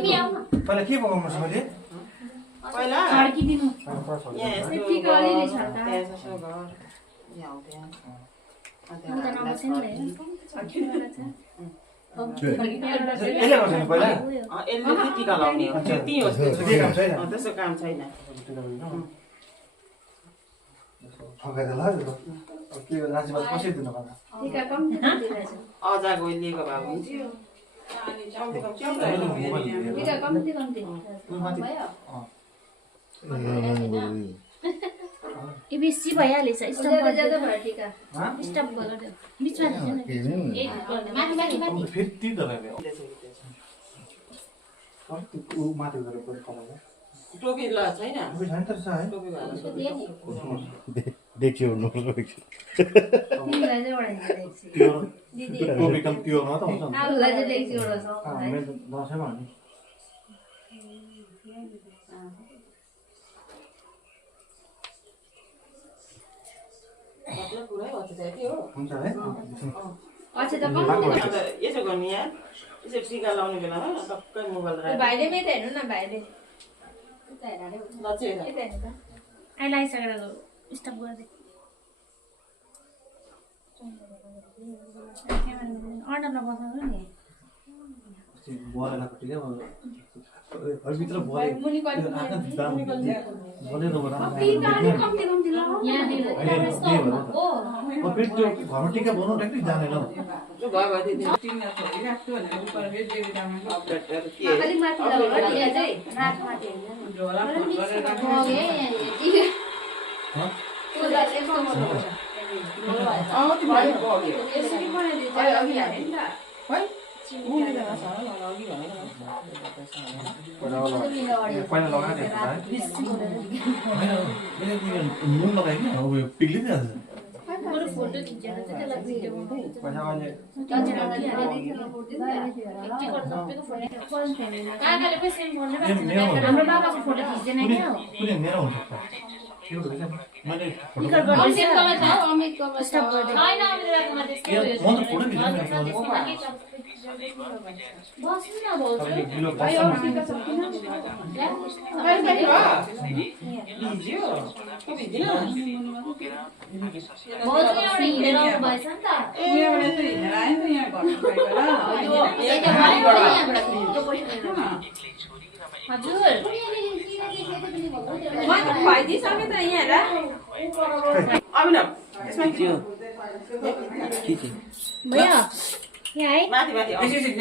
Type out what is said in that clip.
पहिला के पकाउनु पर्छ मैले पहिला छड्किदिनु यहाँ यस्तो टिका अलिअलि छड्का यहाँ यसो घर यहाँ हो त्यहाँ म त नबसेन रे छड्किनु छ यसले गर्छ नि पहिला यसले चाहिँ टिका लाउने हो त्यो त्यही हो के काम छैन त्यस्तो काम छैन फकाइदिएर ल के राशिबाद कसरी दिनु पर्छ टिका कम्ती दिइरहेछ अजा गयो लिएको भए हुन्थ्यो कम्ती कम्ती टिका कम्ती कम्ती यो बेसी भइहालेछ स्टप गरेर ज्यादा भयो टिका स्टप गरेर बिचमा थिएन एक गर्ने माथि माथि माथि फेरि ती दलाले उ माथि गरेर कलाले टोपी ल छैन टोपी छैन त छ है टोपी भएर देखियो नो तिमीलाई चाहिँ ओढाइदिएको त्यो टोपी कम त्यो न त हुन्छ नि आलुलाई चाहिँ लेख्छु एउटा छ मेरो दसैँमा नि मतलब पुरै अझै हो हुन्छ है अच्छा त कम्ती यसो गर्ने यहाँ यसो टिका लाउने बेलामा टक्कै मोबाइल राख्नु भाइले मेत हेर्नु न भाइले लच्छे अहिले आइसकेर स्टप गरिदिए अर्डरलाई बसाउनु नि बोलेको टिका भित्र बोले बोलेर कम्ती कम्ती यहाँनिर फेरि त्यो घरमा टिका बनाउनु ट्याक्कै जानेन त्यो भयो भयो अलिक माथि लगाउनु यहाँ चाहिँ रात माथि पहिला लगाएको नुन लगायो कि अब पिग्लिदिइहाल्छ बरु फोटो खिचेर चाहिँ त्यसलाई भिडियो पैसा अहिले काकाले पनि सेन्ड गर्नु हाम्रो बाबाको फोटो खिच्दैन क्या कुनै मेरो हुन्छ मैले निकल गर्नु स्टप गर्दै हैन अमितको त्यस्तै म त फोटो खिच्नु बस्नु न भाउजू भाउजू एउटा हिँडेर आउनु भएछ नि त हजुर भइदिइसक्यो त यहाँ अभिनव यसमा के थियो भैया यहाँ है माथि माथि एकछिन